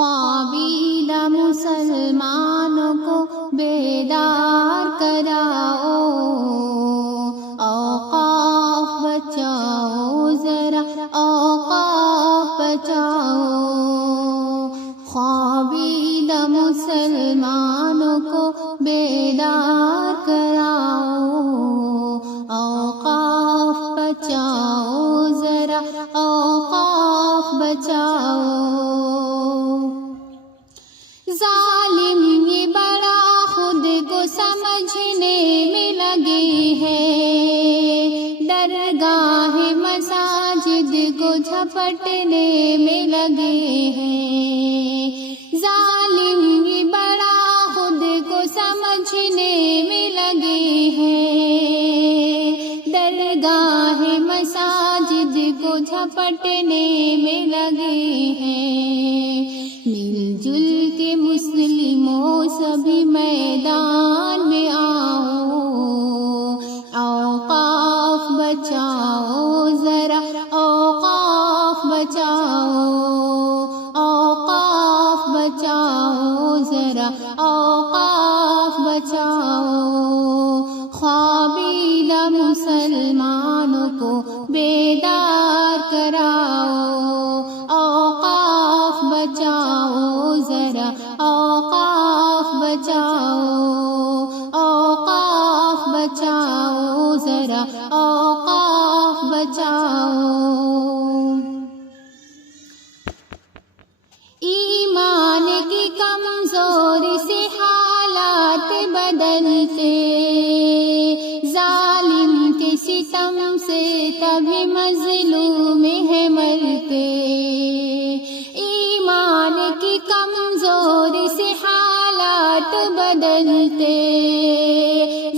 خوابیدہ مسلمانوں کو بیدار کراؤ، اوقاف بچاؤ ذرا، اوقاف بچاؤ۔ خوابیدہ مسلمانوں کو بیدار کراؤ، اوقاف بچاؤ ذرا، اوقاف بچاؤ۔ ظالم یہ بڑا خود کو سمجھنے میں لگے ہیں، درگاہ مساجد کو جھپٹنے میں لگے ہیں۔ ظالم یہ بڑا خود کو سمجھنے میں لگے ہیں، درگاہ مساجد کو جھپٹنے میں لگے ہیں۔ مل جل کے مسلموں سبھی میدان میں آؤ، اوقاف بچاؤ ذرا، اوقاف بچاؤ، اوقاف بچاؤ ذرا، اوقاف بچاؤ۔ خوابیدہ مسلمانوں کو بیدار کراؤ، اوقاف بچاؤ ذرا، اوقاف بچاؤ، اوقاف بچاؤ ذرا، اوقاف بچاؤ۔ ایمان کی کمزوری سے حالات بدلتے، ظالم کے ستم سے تبھی مظلوم ہے مرتے۔ ایمان کی کمزوری سے حالات بدلتے،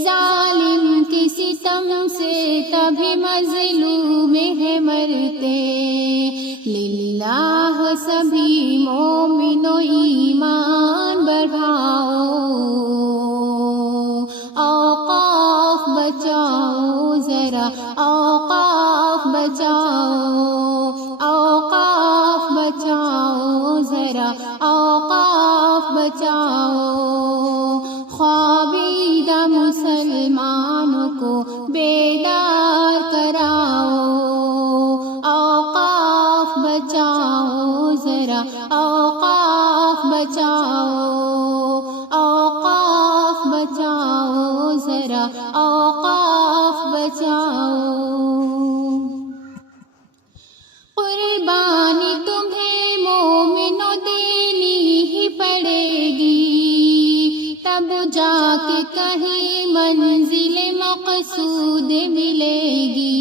ظالم کے ستم سے تبھی مظلوم ہے مرتے۔ للہ سبھی مومنوں ایمان بڑھاؤ، اوقاف بچاؤ ذرا، اوقاف بچاؤ، اوقاف بچاؤ ذرا، اوقاف بچاؤ۔ خوابیدہ مسلمانوں کو بیدار کراؤ، اوقاف بچاؤ ذرا، اوقاف بچاؤ، اوقاف بچاؤ ذرا، اوقاف بچاؤ۔ قربانی تمہیں مومنوں دینی ہی پڑے گی، تب جا کے کہیں منزل مقصود ملے گی۔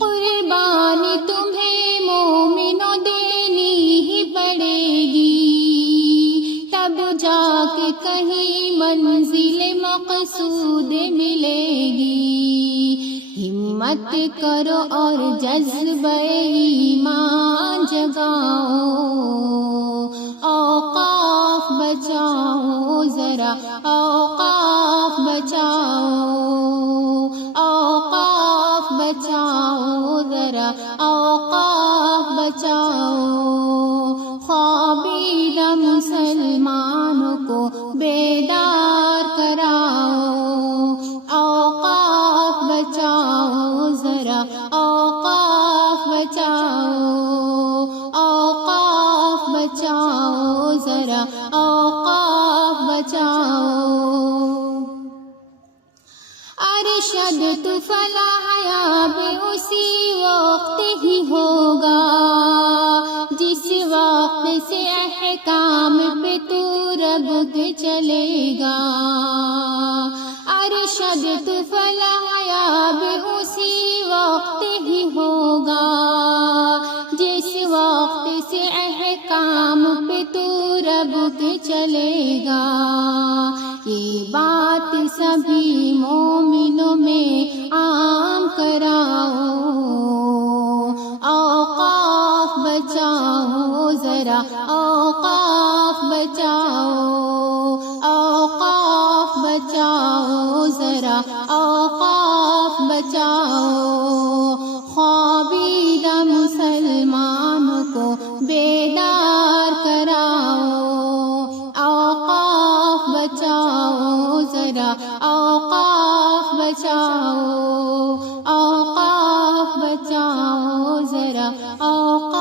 قربانی تمہیں مومنوں دینی ہی پڑے گی، تب جا کے کہیں منزل مقصود ملے گی۔ ہمت کرو اور جذبہ ایمان جگاؤ، اوقاف بچاؤ ذرا، اوقاف بچاؤ، اوقاف بچاؤ ذرا، اوقاف بچاؤ۔ خوابیدہ مسلمانوں کو بیدار کراؤ، اوقاف بچاؤ ذرا، اوقاف بچاؤ، اوقاف بچاؤ ذرا، اوقاف بچاؤ۔ ارشد تو فلاح یاب اسی وقت ہی ہوگا، جس وقت سے احکام پہ تو رب کے چلے گا۔ ارشد تو فلاح یاب اسی وقت ہی ہوگا، جس وقت سے احکام پہ تو رب کے چلے گا۔ یہ بات سبھی مومنوں میں عام کراؤ، اوقاف بچاؤ ذرا، اوقاف بچاؤ، اوقاف بچاؤ ذرا، اوقاف بچاؤ۔ خوابیدہ مسلمانوں کو بیدار کر بچاؤ ذرا اوقاف بچاؤ، اوقاف بچاؤ ذرا اوقاف